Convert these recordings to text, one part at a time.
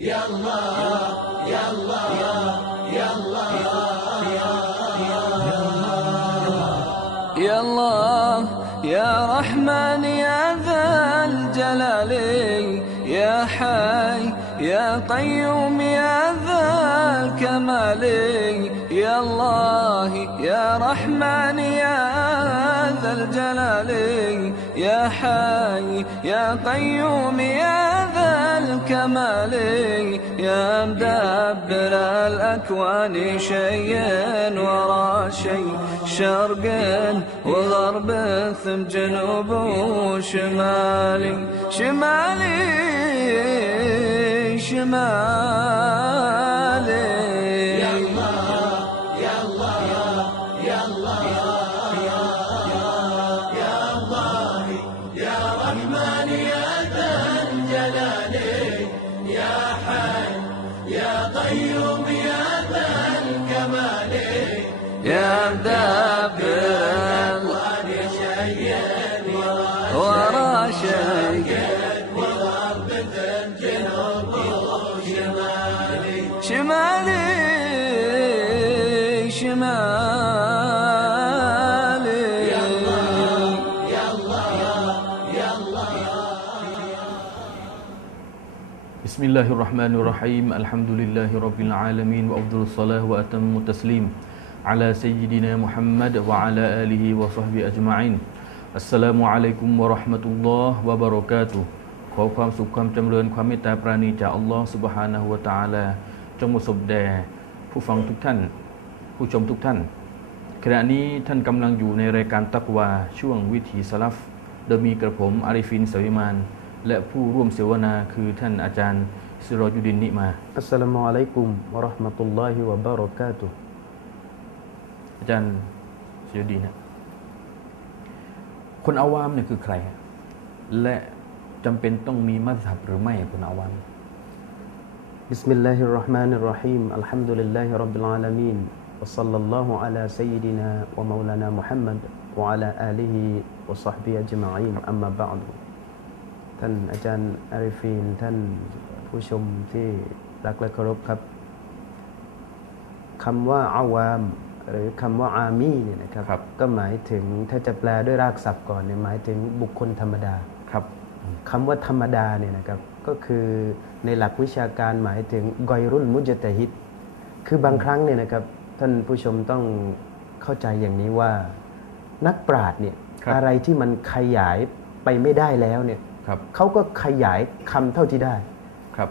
يا الله يا الله يا رحمن يا ذا الجلال يا حي يا قيوم يا ذا الكمال. يا الله يا رحمن يا ذا الجلال يا حي يا قيوم يا الكمال يا مدبر الأكوان شيئا ورا شيء شرق وغرب ثم جنوب وشمالي شمالي شمالي يا مدبر ورا شيء شمالي شمالي. يا الله يا الله يا الله بسم الله الرحمن الرحيم الحمد لله رب العالمين وأفضل الصلاة وأتم التسليم. على سيدنا محمد وعلى آله وصحبه أجمعين السلام عليكم ورحمة الله وبركاته ขอความสุขความจำเริญความเมตตาปราณีจากอัลลอฮ์ سبحانه และ تعالى จงประสบแด่ผู้ฟังทุกท่าน ผู้ชมทุกท่าน ขณะนี้ท่านกำลังอยู่ในรายการตักวาช่วงวิถีสลัฟ โดยมีกระผมอาริฟินสวิมาน และผู้ร่วมเสวนาคือท่านอาจารย์ซิรอจุดินนิมา อัสสลามุอะลัยกุมวะเราะห์มะตุลลอฮิวะบะเราะกาตุฮ์ อาจารย์ซิรอจุดินะคนอาวามเนี่ยคือใคร และจำเป็นต้องมีมัธยับหรือไม่คนอาวามบิสมิลลาฮิรเราะห์มานิรเราะฮีมอัลฮัมดุลิลลาฮิร็อบบิลอาลามีนวะศ็อลลัลลอฮุอะลาซัยยิดินาวะมอลานามุฮัมมัดวะอะลาอาลิฮิวะศอฮบิอัจมะอีนอัมมาบะอดุท่านอาจารย์อาริฟีนท่านผู้ชมที่รักและเคารพครับคำว่าอาวาม หรือคำว่าอามีเนี่ยนะครับครับก็หมายถึงถ้าจะแปลด้วยรากศัพท์ก่อนเนี่ยหมายถึงบุคคลธรรมดาครับคำว่าธรรมดาเนี่ยนะครับก็คือในหลักวิชาการหมายถึงกอยรุ่นมุจตะฮิต คือบางครั้งเนี่ยนะครับท่านผู้ชมต้องเข้าใจอย่างนี้ว่านักปราชญ์เนี่ยครับอะไรที่มันขยายไปไม่ได้แล้วเนี่ยครับเขาก็ขยายคำเท่าที่ได้ครับ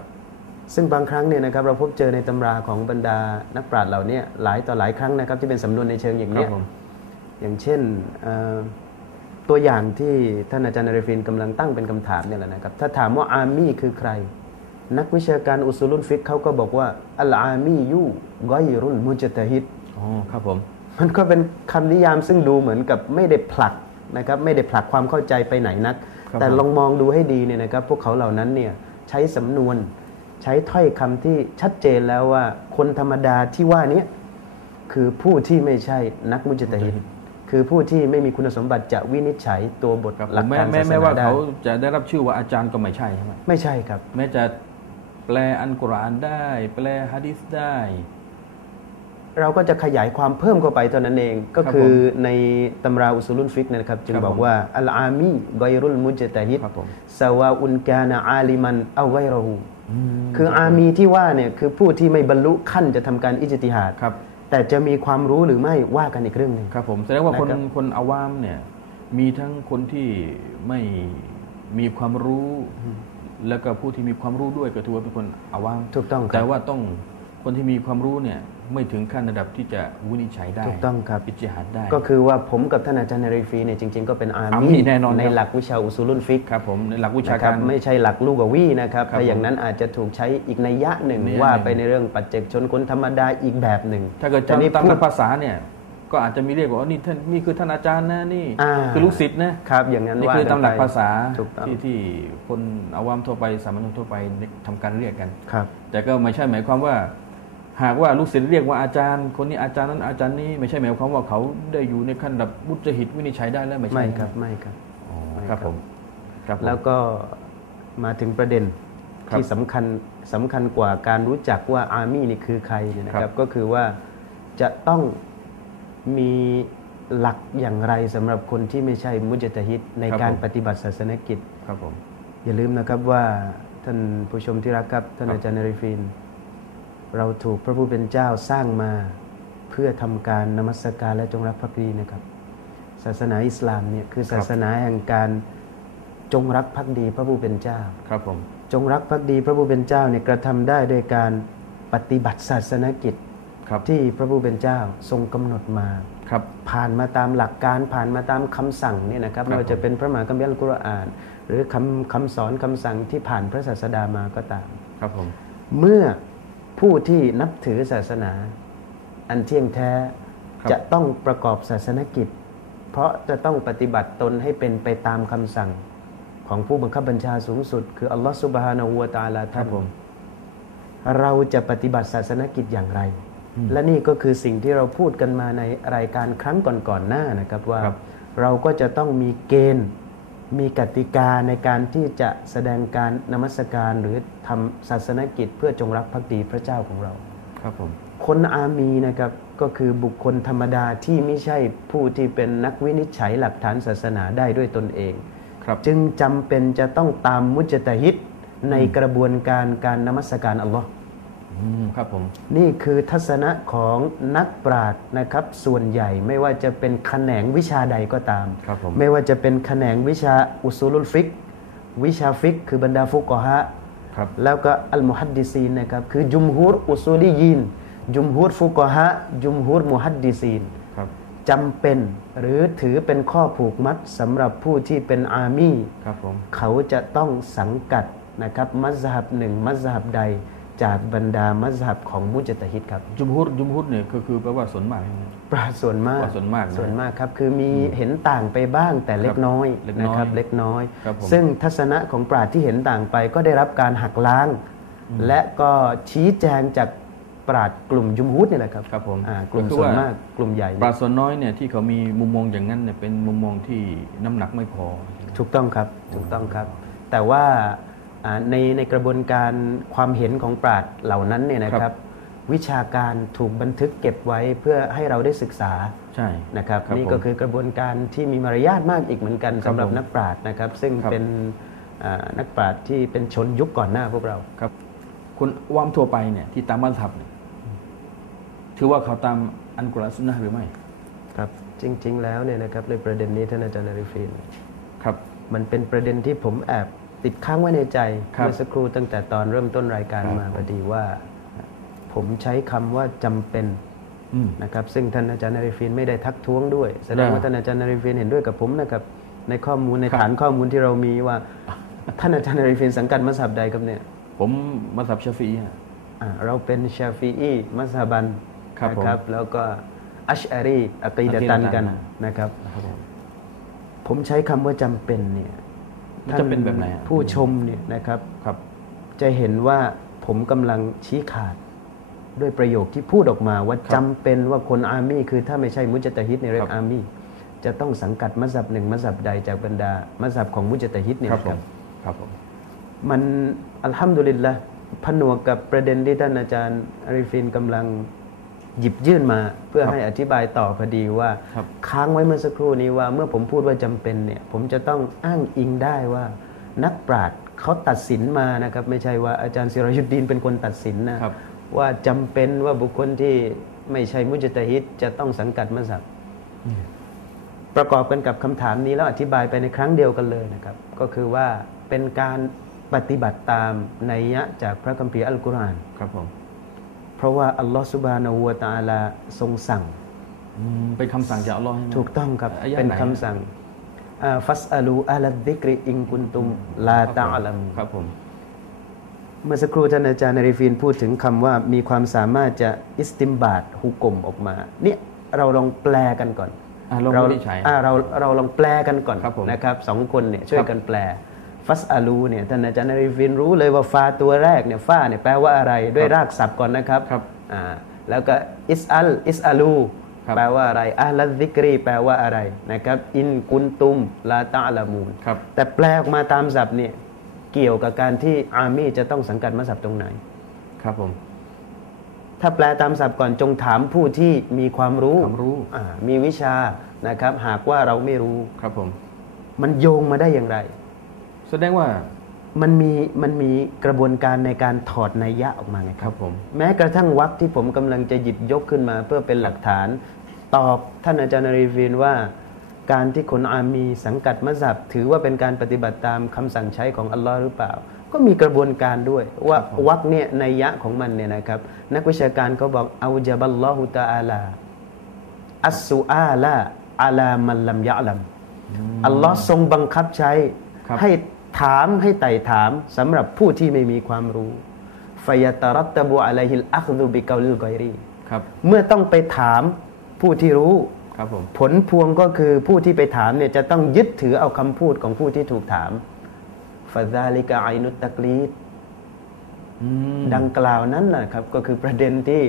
ซึ่งบางครั้งเนี่ยนะครับเราพบเจอในตำราของบรรดานักปราชญ์เหล่าเนี้หลายต่อหลายครั้งนะครับที่เป็นสำนวนในเชิงอย่างครัเนี้บยผมอย่างเช่นเอ่อตัวอย่างที่ท่านอาจารย์นารฟินกำลังตั้งเป็นคำถามเนี่ยแหละนะครับถ้าถามว่าอามีคือใคร นักวิชาการอุซูลุนฟิกเขาก็บอกว่าอัลอามียูกอยรุนมุจตะฮิดอ๋อครับผมมันก็เป็นคำนิยามซึ่งดูเหมือนกับไม่ได้ผลักนะครับไม่ได้ผลักความเข้าใจไปไหนนักครับแต่ผมลองมองดูให้ดีเนี่ยนะครับพวกเขาเหล่านั้นเนี่ยใช้สำนวน ใช้ถ้อยคำที่ชัดเจนแล้วว่า คนธรรมดาที่ว่าเนี้คือผู้ที่ไม่ใช่นักมุจตะฮิดคือผู้ที่ไม่มีคุณสมบัติจะวินิจฉัยตัวบทครับผหลัมกแม้การแม้ศาสแม้นาว่าได้เขาจะได้รับชื่อว่าอาจารย์ก็ไม่ใช่ใช่ไหมไม่ใช่ครับ แม้จะแปลอันกุรอานได้ แปลฮะดิษได้ เราก็จะขยายความเพิ่มเข้าไปเท่านั้นเองก็ครับคือผมในตำราอุซูลุนฟิกเนยนะครับจึงครับบอกผมว่าอัลอามีกอยรุลมุจตะฮิดครับผมสวาอุนกานาอาลิมันเอาไกรหู คืออามีที่ว่าเนี่ยคือผู้ที่ไม่บรรลุขั้นจะทำการอิจติฮาดครับ แต่จะมีความรู้หรือไม่ว่ากันอีกเรื่องหนึ่งครับผมแสดงว่าคนนะครับคนอาวามเนี่ยมีทั้งคนที่ไม่มีความรู้ แล้วก็ผู้ที่มีความรู้ด้วยก็ถือว่าเป็นคนอาวามถูกต้องคแต่รับว่าต้องคนที่มีความรู้เนี่ย ไม่ถึงขั้นระดับที่จะวินิจฉัยได้ถูกต้องครับอิจฮัดได้ ก็คือว่าผมกับท่านอาจารย์นารีฟีเนี่ยจริง ๆ ก็เป็นอาอามีมีแน่นอนครับในหลักวิชาอุซูลุนฟิกครับผมในหลักวิชานะคการบไม่ใช่หลักลูกวีนะครับครับถ้าอย่างนั้นอาจจะถูกใช้อีกในยยะหนึ่งนัยยะว่าหนึ่งไปในเรื่องปัจเจกชนคนธรรมดาอีกแบบหนึ่ง ถ้าเกิดแต่นี่ตามพูหดลักภาษาเนี่ยก็อาจจะมีเรียกว่าอ๋อนี่ท่านนี่คือท่านอาจารย์นะนี่อ่าคือลูกศิษย์นะครับอย่างนั้นนี่ว่าคือตามหลักกันไปภาษาถูกต้องที่ที่คนอาวามทั่วไปสามัญชนทั่วไปทำการเรียกกันครับ แต่ก็ไม่ใช่หมายความว่า หากว่าลูกศิษย์เรียกว่าอาจารย์ คนนี้อาจารย์นั้นอาจารย์นี้ไม่ใช่หมายความว่าเขาได้อยู่ในขั้นระดับมุจหิตวินิจฉัยได้แล้วไม่ใช่ไม่ครับไม่ครับอ๋อไม่ครับผมครับผมแล้วก็มาถึงประเด็นครับที่สำคัญสำคัญกว่าการรู้จักว่าอาร์มี่นี่คือใครเนี่ยนะคครัรับบก็คือว่าจะต้องมีหลักอย่างไรสำหรับคนที่ไม่ใช่มุจตฮิดในการปฏิบัติศาสนกิจครับผมอย่าลืมนะครับว่าท่านผู้ชมที่รักครับท่านครับอาจารย์นริฟิน เราถูกพระผู้เป็นเจ้าสร้างมาเพื่อทำการนมัสการและจงรักภักดีนะครับ ศาสนาอิสลามเนี่ยคือศาสนาแห่งการจงรักภักดีพระผู้เป็นเจ้าครับผมจงรักภักดีพระผู้เป็นเจ้าเนี่ยกระทำได้ด้วยการปฏิบัติศาสนกิจครับที่พระผู้เป็นเจ้าทรงกำหนดมาครับผ่านมาตามหลักการผ่านมาตามคำสั่งเนี่ยนะครับครับไม่ว่าจะผมเป็นพระมหาคัมภีร์อัลกุรอาน หรือคำคำสอนคำสั่งที่ผ่านพระศาสดามาก็ตามครับผมเมื่อ ผู้ที่นับถือศาสนา อันเที่ยงแท้ครับจะต้องประกอบศาสนกิจ เพราะจะต้องปฏิบัติตนให้เป็นไปตามคำสั่งของผู้บังคับบัญชาสูงสุด คืออัลลอฮฺสุบฮานาหูวะตะอาลาคท่ารันบผมเราจะปฏิบัติศาสนกิจอย่างไร และนี่ก็คือสิ่งที่เราพูดกันมาในรายการครั้งก่อนๆหน้านะครับว่าครับเราก็จะต้องมีเกณฑ์ มีกติกาในการที่จะแสดงการนมัสการหรือทำศาสนกิจเพื่อจงรักภักดีพระเจ้าของเรา ครับผม คนอามีนะครับก็คือบุคคลธรรมดาที่ไม่ใช่ผู้ที่เป็นนักวินิจฉัยหลักฐานศาสนาได้ด้วยตนเอง ครับ จึงจำเป็นจะต้องตามมุจตฮิดในกระบวนการการนมัสการอัลลอฮ์อืม ครับผมนี่คือทัศนะของนักปราชญ์นะครับ ส่วนใหญ่ไม่ว่าจะเป็นแขนงวิชาใดก็ตามครับผมไม่ว่าจะเป็นแขนงวิชาอุซูลุลฟิก วิชาฟิก คือบรรดาฟุกอฮะครับแล้วก็อัลมุฮัดดิซีนนะครับคือจุมฮูรอุซูลียินจุมฮูรฟุกอฮะจุมฮูรมุฮัดดิซีนครับจำเป็นหรือถือเป็นข้อผูกมัดสำหรับผู้ที่เป็นอามีครับผมเขาจะต้องสังกัดนะครับมัซฮับหนึ่งมัซฮับใด จากบรรดามัซฮับของมุจตฮิดครับ จุมฮุดจุมฮุดเนี่ยก็คือแปลว่าส่วนมากใช่ไหมปราส่วนมากปราส่วนมากนะส่วนมากครับ คือมีเห็นต่างไปบ้างแต่เล็กน้อยเล็กน้อยนะครับเล็กน้อยครับผมซึ่งทัศนะของปราชญ์ที่เห็นต่างไปก็ได้รับการหักล้าง และก็ชี้แจงจากปราชญ์กลุ่มยุมฮุดนี่แหละครับครับผมอ่ากลุ่มก็คือส่วนว่ามากกลุ่มใหญ่ ปราชญ์ส่วนน้อยเนี่ยที่เขามีมุมมองอย่างนั้นเนี่ยเป็นมุมมองที่น้ำหนักไม่พอ ถูกต้องครับถูกต้องครับ แต่ว่าอ่า ในในกระบวนการความเห็นของปราชญ์เหล่านั้นเนี่ยนะคครัรับบวิชาการถูกบันทึกเก็บไว้เพื่อให้เราได้ศึกษาใช่นะครับครับนี่ผมก็คือกระบวนการที่มีมารยาทมากอีกเหมือนกันครับสำหรับผมนักปราชญ์นะครับ ซึ่งครับเป็นอ่านักปราชญ์ที่เป็นชนยุคก่อนหน้าพวกเราครับคนวามทั่วไปเนี่ยที่ตามมัธยมเนี่ยถือว่าเขาตามอันกุรอานสุนนะห์หรือไม่ครับจริง ๆ แล้วเนี่ยนะครับในประเด็นนี้ท่านอาจารย์อาริฟินครับ มันเป็นประเด็นที่ผมแอบ ติดค้างไว้ในใจครับเมื่อสักครู่ตั้งแต่ตอนเริ่มต้นรายการครับมาพอดีว่า ผมใช้คำว่าจำเป็นอืมนะครับซึ่งท่านอาจารย์นาริฟินไม่ได้ทักท้วงด้วย แสดงว่าอ่าท่านอาจารย์นาริฟินเห็นด้วยกับผมนะครับในข้อมูลในครับฐานข้อมูลที่เรามีว่า ท่านอาจารย์นาริฟินสังกัดมัสฮับใดครับเนี่ย ผมมัธยมชาฟีอีฮะอ่าเราเป็นชาฟีอีมัสฮับันครับนะผมครับแล้วก็อัชอารีอะกีดะตันกันอะกีดะตันนะครับนะครับผมผมใช้คำว่าจำเป็นเนี่ย มันจะเป็นแบบไหนอะผู้ชมเนี่ยนะครับครับ จะเห็นว่าผมกำลังชี้ขาดด้วยประโยคที่พูดออกมาว่าครับจำเป็นว่าคนอาร์มี่คือถ้าไม่ใช่มุจตฮิดในเรียครักบอาร์มี่จะต้องสังกัดมัสฮับหนึ่งมัสฮับใดจากบรรดามัสฮับของมุจตฮิดเนี่ยครับนะผครัมบครับผมมันอัลฮัมดุลิลละผนวกกับประเด็นที่ท่านอาจารย์อาริฟินกำลัง หยิบยื่นมาเพื่อครับให้อธิบายต่อพอดีว่าครับค้างไว้เมื่อสักครู่นี้ว่าเมื่อผมพูดว่าจำเป็นเนี่ย ผมจะต้องอ้างอิงได้ว่า นักปราชญ์เขาตัดสินมานะครับ ไม่ใช่ว่าอาจารย์ศิรยุทธ์ดีนเป็นคนตัดสินนะครับว่าจำเป็นว่าบุคคลที่ไม่ใช่มุจตฮิดจะต้องสังกัดมัสฮับประกอบกันกับคำถามนี้แล้วอธิบายไปในครั้งเดียวกันเลยนะครับ ก็คือว่าเป็นการปฏิบัติตามนัยยะจากพระคัมภีร์อัลกุรอานครับผม เพราะว่าอัลลอฮฺสุบฮานาหูวะตะอาลาทรงสั่งอืมเป็นคำสั่งจากอัลลอฮ์ใช่ไหมถูกต้องครับอายะห์เป็นไหนคำสั่งอ่าฟัสอาลูอาลัดดิกริอิงกุนตุมลาตะอัลัมครับผมเมื่อสักครู่ท่านอาจารย์นริฟินพูดถึงคำว่ามีความสามารถจะอิสติมบาตฮุกกลมออกมา เนี่ยเราลองแปลกันก่อนอะลองเราวินิจฉัยอ่าเราเราลองแปลกันก่อนครับผมนะครับสองคนเนี่ยช่วยกันแปล ฟัสอาลูเนี่ยท่านอาจารย์นริฟินรู้เลยว่าฟาตัวแรกเนี่ยฟาเนี่ยแปลว่าอะไรด้วยรากศัพท์ก่อนนะครับครับอ่าแล้วก็อิสอัลอิสอาลูครับแปลว่าอะไรอาลัดซิกรีแปลว่าอะไรนะครับ อินกุนตุมลาตะละมูนครับแต่แปลออกมาตามศัพท์เนี่ยเกี่ยวกับการที่อามีจะต้องสังกัดมัสยิดตรงไหน ครับผม ถ้าแปลตามศัพท์ก่อนจงถามผู้ที่มีความรู้ความรู้อ่ามีวิชานะครับ หากว่าเราไม่รู้ครับผม มันโยงมาได้อย่างไร แสดงว่ามันมีมันมีกระบวนการในการถอดนัยยะออกมาไงคครัรับบผม แม้กระทั่งวรรคที่ผมกำลังจะหยิบยกขึ้นมา เพื่อเป็นหลักฐาน ตอบท่านอาจารย์นรีฟีนว่า การที่คนอามีสังกัดมัสยิดถือว่าเป็นการปฏิบัติตามคำสั่งใช้ของอัลลอฮ์หรือเปล่า ก็มีกระบวนการด้วยว่าวรรคเนี่ยนัยยะของมันเนี่ยนะครับ นักวิชาการเขาบอกเอาจาบัลลอฮุตะอาลาอัสสุอาละอาลามันลัมยะลัมอัลลอฮ์ทรงบังคับใช้ครับให้ ถามให้ไต่ถามสำหรับผู้ที่ไม่มีความรู้ฟยตรัตตบุอะลัยฮิลอัคดุบิกาลิลกอยรีครับเมื่อต้องไปถามผู้ที่รู้ครับผมผลพวงก็คือผู้ที่ไปถามเนี่ยจะต้องยึดถือเอาคำพูดของผู้ที่ถูกถามฟาซาลิกาไอนุตตักลีดอืมดังกล่าวนั้นนะครับ ก็คือประเด็นที่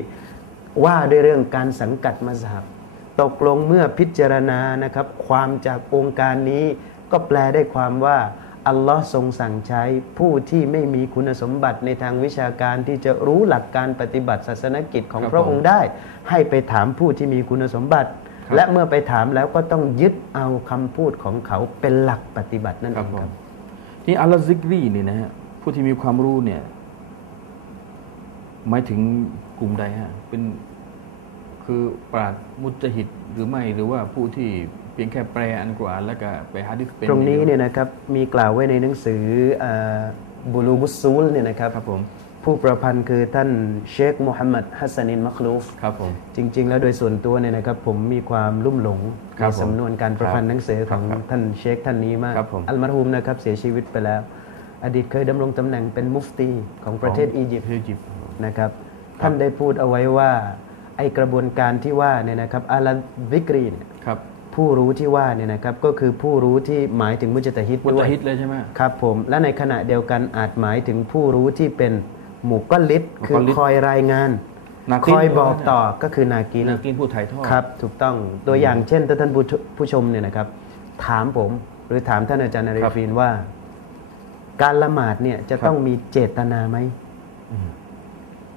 ว่าด้วยเรื่องการสังกัดมัสฮับตกลงเมื่อพิจารณานะครับ ความจากองค์การนี้ก็แปลได้ความว่า อัลลอฮ์ทรงสั่งใช้ผู้ที่ไม่มีคุณสมบัติในทางวิชาการที่จะรู้หลักการปฏิบัติศาสนกิจของครับพระองค์ได้ ให้ไปถามผู้ที่มีคุณสมบัติครับและเมื่อไปถามแล้วก็ต้องยึดเอาคำพูดของเขาเป็นหลักปฏิบัตินั่นคเอรับงผครัมบที่อัลลซิกรีเนี่ยนะฮะผู้ที่มีความรู้เนี่ยหมายถึงกลุ่มใดฮะเป็นคือปราดมุจฮิดหรือไม่หรือว่าผู้ที่ เพียงแค่แปลอันกวรานแล้วก็ไปฮะดิษเป็นตรงนี้ดีวเนี่ยนะครับมีกล่าวไว้ในหนังสือบูลูบุสซูลเนี่ยนะครับครับผมผู้ประพันธ์คือท่านเชคมูฮัมหมัดฮัสซันินมักลูฟครับผมจริง ๆ แล้วโดยส่วนตัวเนี่ยนะครับผมมีความลุ่มหลงครัในบผมสำนวนการประพันธ์หนังสือของครับท่านเชคท่านนี้มากครับผมอัลมารูมนะครับเสียชีวิตไปแล้ว อดีตเคยดำรงตำแหน่งเป็นมุฟตีของประเทศอียิปต์อียิปต์นะครับท่านได้พูดเอาไว้ว่าไอกระบวนการที่ว่าเนี่ยนะครับอาลัวิกรีเนี่ยครับ ผู้รู้ที่ว่าเนี่ยนะครับก็คือผู้รู้ที่หมายถึงมุจตฮิดมุด้ตวยฮิดเลยใช่ไหม ครับผมและในขณะเดียวกันอาจหมายถึงผู้รู้ที่เป็นหมู่ก้อนลิดคือมุกัลลิด คอยรายงาน นาคกินอยบอกต่อก็คือนากิน นากินผู้ถ่ายทอด ครับ ถูกต้องตัวอย่างเช่นถ้าท่านผู้ชผู้ชมเนี่ยนะครับ ถามผมหรือถามท่านอาจารย์นารีฟีนว่า การละหมาดเนี่ยจะครับ ต้องมีเจตนาไหม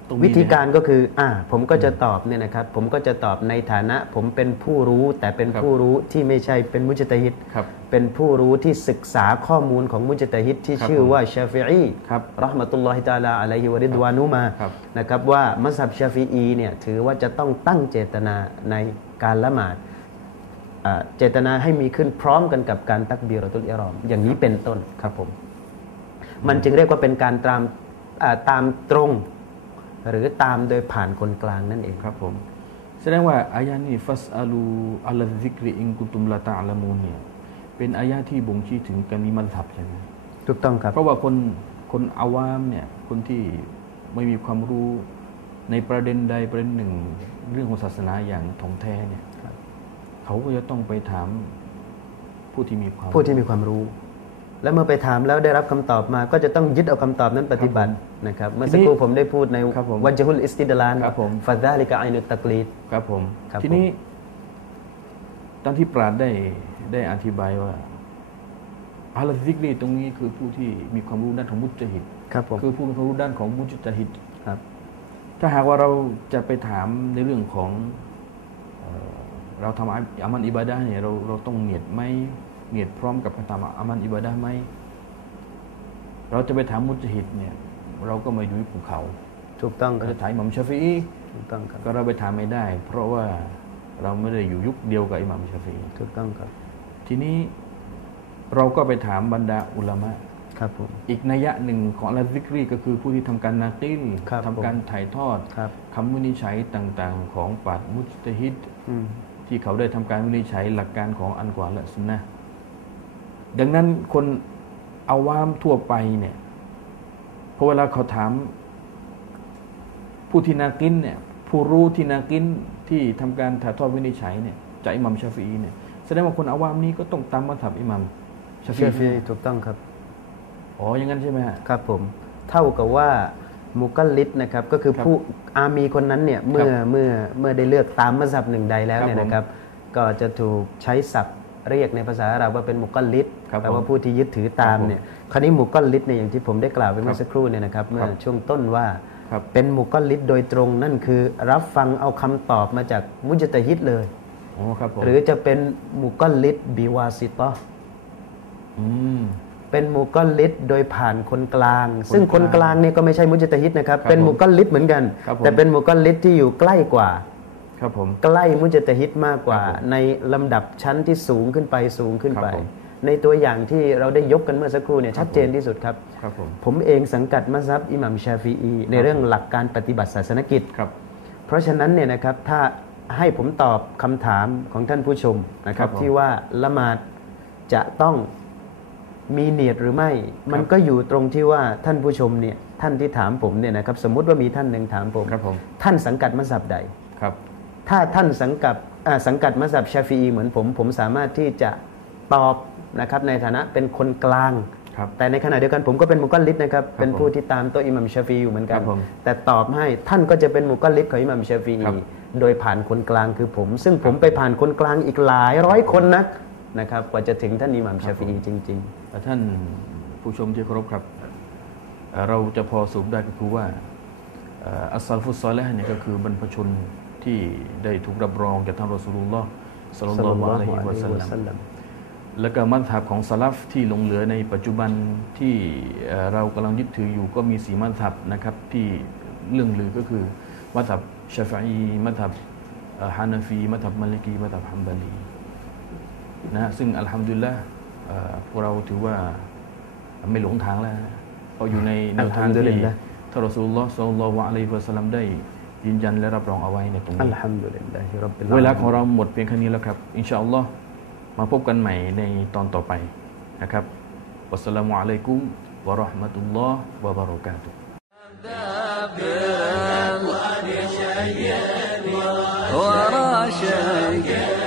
ตรงนี้วิธีการเนี่ยก็คืออ่าผมก็จะตอบเนี่ยนะครับ ผมก็จะตอบในฐานะ ผมเป็นผู้รู้แต่เป็นครับผู้รู้ที่ไม่ใช่เป็นมุจตฮิดครับเป็นผู้รู้ที่ศึกษาข้อมูลของมุจตฮิดที่ครับชื่อว่าชาฟิอีครับรอห์มะตุลลอฮิตะอาลาอะลัยฮิวะริดวานุมาครับนะครับว่ามัสฮับชาฟิอีเนี่ยถือว่าจะต้องตั้งเจตนาในการละหมาดอ่าเจตนาให้มีขึ้นพร้อมกันกับการตักบีรอตุลอิรอม อย่างนี้เป็นต้นครับผม มันจึงเรียกว่าเป็นการตามอ่าตามตรง หรือตามโดยผ่านคนกลางนั่นเองครับผมแสดงว่าอายะนี้ฟัสอาลูอัลซิกริอิงกุตุมละตะละมูนเนี่ยเป็นอายะที่บ่งชี้ถึงการมีมัธยับใช่ไหมถูกต้องครับ เพราะว่าคนคนอาวามเนี่ยคนที่ไม่มีความรู้ในประเด็นใดประเด็นหนึ่ง เรื่องของศาสนาอย่างถ่องแท้เนี่ยเขาก็จะต้องไปถามผู้ที่มีความผู้ที่มีความรู้ และเมื่อไปถามแล้วได้รับคำตอบมา ก็จะต้องยึดเอาคำตอบนั้นปฏิบัตินะครับเมื่อสักครู่ผมได้พูดในครับผมวัจฮุลอิสติดลานครับผมฟาซาลิกะไอนุตตักลีดครับผมครับทีนี้ตอนที่ปราดได้ได้อธิบายว่าอัลซิกรีตรงนี้คือผู้ที่มีความรู้ด้านของมุจฮิดครับผมคือผู้มีความรู้ด้านของมุจตฮิดครับ ถ้าหากว่าเราจะไปถามในเรื่องของเอ่อเราทำอามันอิบาดะห์เนี่ยเราเราต้องเนียดไหม เนียดพร้อมกับการทำอามันอิบาดะห์ไหมเราจะไปถามมุจฮิดเนี่ย เราก็มาอยู่ที่ภูเขา ถูกต้องคเรารับจะถามอิหมัมชาฟีอีถูกต้องครับก็เราไปถามไม่ได้ เพราะว่าเราไม่ได้อยู่ยุคเดียวกับอิหมัมชาฟีอีถูกต้องครับ ทีนี้เราก็ไปถามบรรดาอุลามะครับผมอีกนัยยะหนึ่งของอัลซิกรีก็คือผู้ที่ทำการนากิลครับทำการถ่ายทอดครับคำวินิจฉัยต่างๆ ของปราดมุจตฮิดอืมที่เขาได้ทำการวินิจฉัยหลักการของอันกวาและสุนนะห์ ดังนั้นคนเอาวามทั่วไปเนี่ยพอเวลาเขาถาม ผู้ที่นากินเนี่ยผู้รู้ที่นากินที่ทำการถ่ายทอดวินิจฉัยเนี่ยจากอิหมัมชาฟีอีเนี่ยแสดงว่าคนอาวามนี้ก็ต้องตามมัธยบอิหมัมชาฟีเชอีฟีถูกต้องครับอ๋ออย่างนั้นใช่ไหมฮะครับผม เท่ากับว่ามุกัลลิดนะครับก็คือครับผู้อามีคนนั้นเนี่ยเมื่อเมื่อเมื่อได้เลือกตามมัสฮับหนึ่งใดแล้วครับเนี่ยผมนะครับ ก็จะถูกใช้ศัพท์ เรียกในภาษาอาหรับว่าเป็นมุกัลลิดครับแปลว่าผมผู้ที่ยึดถือตามครับผมเนี่ยคราวนี้มุกัลลิดเนี่ยอย่างที่ผมได้กล่าวไปเมื่อสักครู่เนี่ยนะครับเมื่อช่วงต้นว่าครับเป็นมุกัลลิดโดยตรงนั่นคือรับฟังเอาคำตอบมาจากมุจตะฮิดเลยโอ้ครับผมหรือจะเป็นมุกัลลิดบิวาซิตออืมเป็นมุกัลลิดโดยผ่านคนกลาง ซึ่งคคนนกกลาลางงเนี่ยก็ไม่ใช่มุจตะฮิดนะครับครับ เป็นผมมุกัลลิดเหมือนกันครับผมแต่เป็นมุกัลลิดที่อยู่ใกล้กว่า ครับผม ใกล้มุจตะฮิดมากกว่า ครับผมในลำดับชั้นที่สูงขึ้นไปสูงขึ้นไป ครับผมในตัวอย่างที่เราได้ยกกันเมื่อสักครู่เนี่ยชัดเจนที่สุดครับ ครับผม ผมเองสังกัดมัสฮับอิหมัมชาฟีอีในเรื่องหลักการปฏิบัติศาสนกิจ ครับ เพราะฉะนั้นเนี่ยนะครับถ้าให้ผมตอบคำถามของท่านผู้ชมนะครับครับผมที่ว่าละหมาดจะต้องมีเนียดหรือไม่ มันก็อยู่ตรงที่ว่าท่านผู้ชมเนี่ยท่านที่ถามผมเนี่ยนะครับสมมุติว่ามีท่านหนึ่งถามผม ครับผม ท่านสังกัดมัสฮับใด ครับ ถ้าท่านสังกัดอ่าสังกัดมัสฮับชาฟีอีเหมือนผม ผมสามารถที่จะตอบนะครับในฐานะเป็นคนกลางครับแต่ในขณะเดียวกันผมก็เป็นมุกัลลิดนะครับเป็นผมผู้ที่ตามตัวอิหมัมชาฟีอยู่เหมือนกัคนรับผมแต่ตอบให้ท่านก็จะเป็นมุกัลลิดของอิหมัมชาฟีครับโดยผ่านคนกลางคือผม ซึ่งผมไปผ่านคนกลางอีกหลายร้อยคนนักนะครับกว่าจะถึงท่านอิหมัมชาฟีจริงท่านผู้ชมที่เคารพครับเอ่อเราจะพอสรุปได้ก็คือว่าเอ่ออัสซัลฟุตซอลและเนี่ยก็คือบรรพชน ที่ได้ถูกรับรองจากท่านรอสูลุลลอฮ์สัลๆลัลสัลลอลัฮุลลออะลัยฮุฮิอะวะลัยสัฮิลลัมวะสัลลัมแล้วก็มัธยบของสลัฟที่หลงเหลือในปัจจุบันที่เอ่อเรากำลังยึดถืออยู่ก็มีสีมัธยบนะครับที่เรื่องลือก็คือมัธยบชาฟอีมัธยบเอ่อฮานาฟีมัธยบมาลิกีมัธยบฮัมบาลีนะฮะซึ่งอัลฮัมดุลิลละเอ่อพวกเราถือว่าไม่หลงทางแล้วนะเพราะอยู่ในแนวทางอัลฮัมดุลิที่ลละท่านรอสูลุลลอฮ์ศ็อลลัลลอฮุอะลัยฮิวะสัลลัมได้ ยืนยันและรับรองเอาไว้ในตรง อั นี้ ลฮัมดุลิลลาฮิรับบิล เวลา อา ของเราหมดเพียงแค่นี้แล้วครับ อินชาอัลลอฮ์มาพบกันใหม่ในตอนต่อไปนะครับวัสสลามุอะลัยกุมวะเราะห์มะตุลลอฮ์วะบะเราะกาตุฮ์ ورا شيء